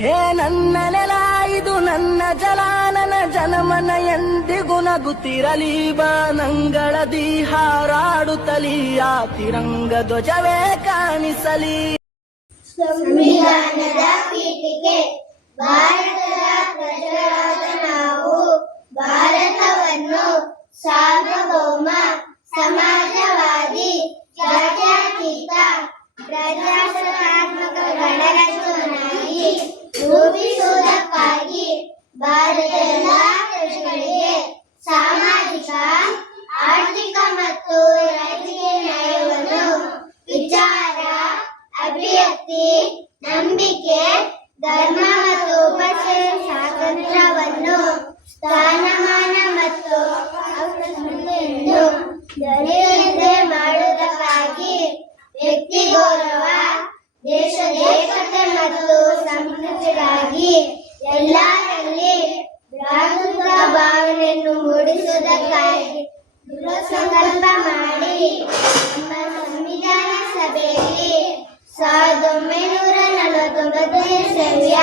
ಹೇ ನನ್ನ ನೆಲ ಇದು ನನ್ನ ಜಲ ನನ್ನ ಜನಮನ ಎಂದಿಗೂ ನಗುತ್ತಿರಲಿ ಬಾನಂಗಳದಿ ಹಾರಾಡುತ್ತಲಿ ಆ ತಿರಂಗ ಧ್ವಜವೇ ಕಾಣಿಸಲಿ. ಸಂವಿಧಾನದ ಪೀಠಿಕೆ ಭಾರತದ ಪ್ರಜೆಗಳಾದ ನಾವು ಭಾರತವನ್ನು ಸಾರ್ವಭೌಮ ಸಮಾಜವಾದಿ ಜಾತ್ಯತೀತ ಪ್ರಜಾಸತ್ತಾತ್ಮಕ ಗಣರಾಜ್ಯವನ್ನಾಗಿ ರೂಪಿಸುವುದಕ್ಕಾಗಿ ಭಾರತದ ಎಲ್ಲ ಪ್ರಜೆಗಳಿಗೆ ಸಾಮಾಜಿಕ ಆರ್ಥಿಕ ಮತ್ತು ರಾಜಕೀಯ ನ್ಯಾಯವನ್ನು ವಿಚಾರ ಅಭಿವ್ಯಕ್ತಿ ನಂಬಿಕೆ ಧರ್ಮ ಮತ್ತು ಉಪಾಸನೆ ಸ್ವಾತಂತ್ರ್ಯವನ್ನು ಸ್ಥಾನಮಾನ ಮತ್ತು ಎಂದು ದೊರೆಯುವಂತೆ ಮಾಡುವುದಕ್ಕಾಗಿ ವ್ಯಕ್ತಿ ಗೌರವ ದೇಶದ ಏಕತೆ ಮತ್ತು ಸಂಸ್ಕೃತಿಗಾಗಿ ಎಲ್ಲರಲ್ಲಿ ಭ್ರಾತೃತ್ವ ಭಾವನೆಯನ್ನು ಮೂಡಿಸುವುದಕ್ಕಾಗಿ ದೃಢ ಸಂಕಲ್ಪ ಮಾಡಿ ನಮ್ಮ ಸಂವಿಧಾನ ಸಭೆಯಲ್ಲಿ 1949 ಇಸವಿಯ